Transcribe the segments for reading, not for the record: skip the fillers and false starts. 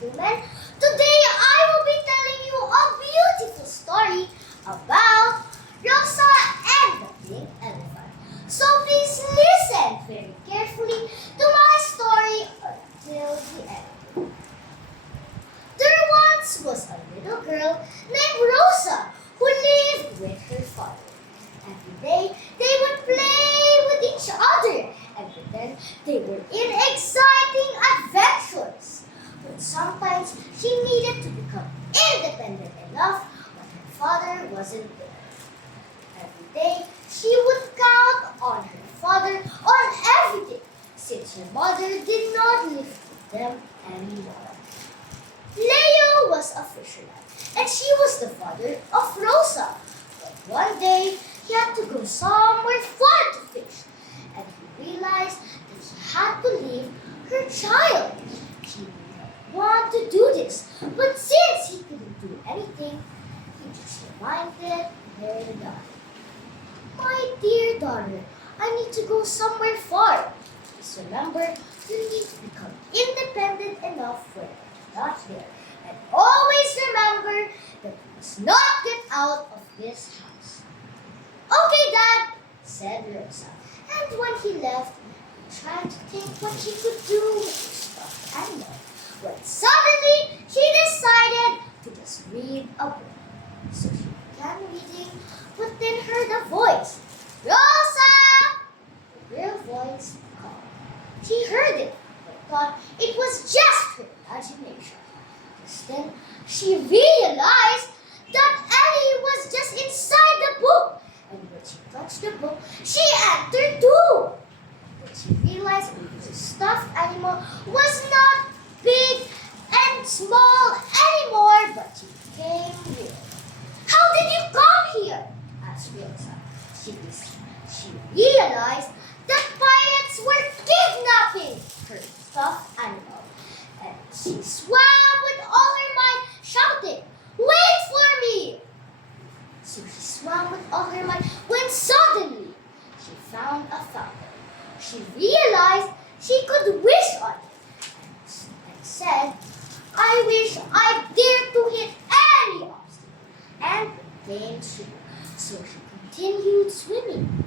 gentlemen. Today I will be telling you a beautiful story about Rosa and the Pink Elephant. So please listen very carefully to my story until the end. There once was a little girl named Rosa who lived with her father. Every day they would play with each other and pretend they were in exciting adventures. But sometimes she needed to become independent enough when her father wasn't there. Every day she would count on her father on everything since her mother did not live with them anymore. Leo was a fisherman and she was the father of Rosa. But one day he had to go somewhere far to fish and he realized that he had to leave her child. He did not want to do this, but since he couldn't do anything, he just reminded their daughter. My dear daughter, I need to go somewhere far. Just remember, you need to become independent enough when you're not here. And always remember that you must not get out of this house. Okay, Dad, said Rosa. And when he left, he tried to think what he could do with the stuffed animal. But suddenly, she decided to just read a book. So she began reading, but then heard a voice. Rosa! The real voice called. She heard it, but thought it was just her imagination. Just then, she realized that Ellie was just inside the book. And when she touched the book, she entered too. But she realized the stuffed animal was not big and small anymore, but she became real. How did you come here? Asked Rosa. She realized that pirates were kidnapping her stuffed animal. And she swam with all her might, shouting, "Wait for me!" So she swam with all her might when suddenly she found a fountain. She realized she could wish on it and said, "I wish I dared to hit any obstacle," and became true. So she continued swimming.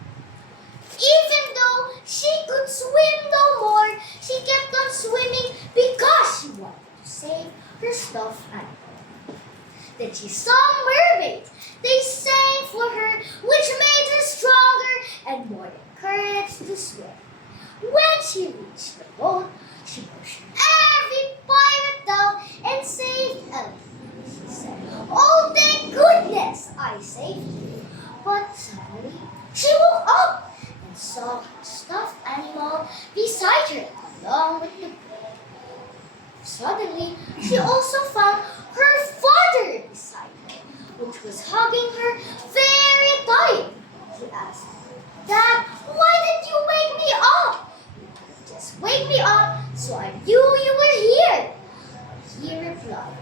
Even though she could swim no more, she kept on swimming because she wanted to save her stuffed animal. Then she saw mermaids. They sang for her, which made her stronger and more encouraged to swim. When she reached the boat, she pushed every pirate down and saved Ellie. She said, "Oh, thank goodness I saved you." But suddenly, she woke up and saw her stuffed animal beside her along with the boat. Suddenly, she also found her father beside her, which was hugging her very tight. She asked, "Dad, why did you wake me up?" "Just wake me up so I knew you were here." He replied,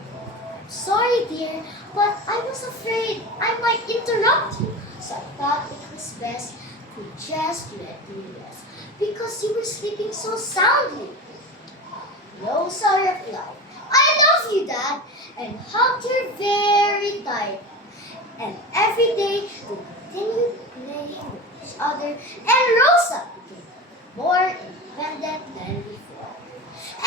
"I'm sorry, dear, but I was afraid I might interrupt you, so I thought it was best to just let you rest because you were sleeping so soundly." Rosa replied, "I love you, Dad," and hugged her very tight. And every day they continued playing with each other, and Rosa became more independent than before.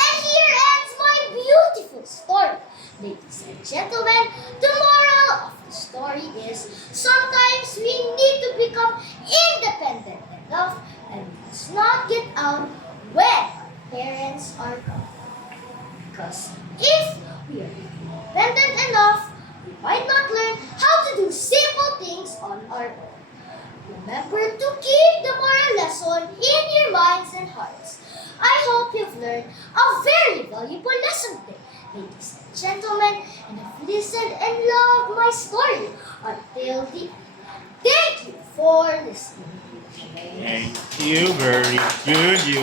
And here ends my beautiful story. Ladies and gentlemen, the moral of the story is sometimes we need to become independent enough and we must not get out when our parents are gone. Because if we are independent enough, we might not learn how to do simple things on our own. Remember to keep the moral lesson in your minds and hearts. I hope you've learned a very valuable lesson today, ladies and gentlemen, and have listened and loved my story until the end. Thank you for listening. Thank you, very good. You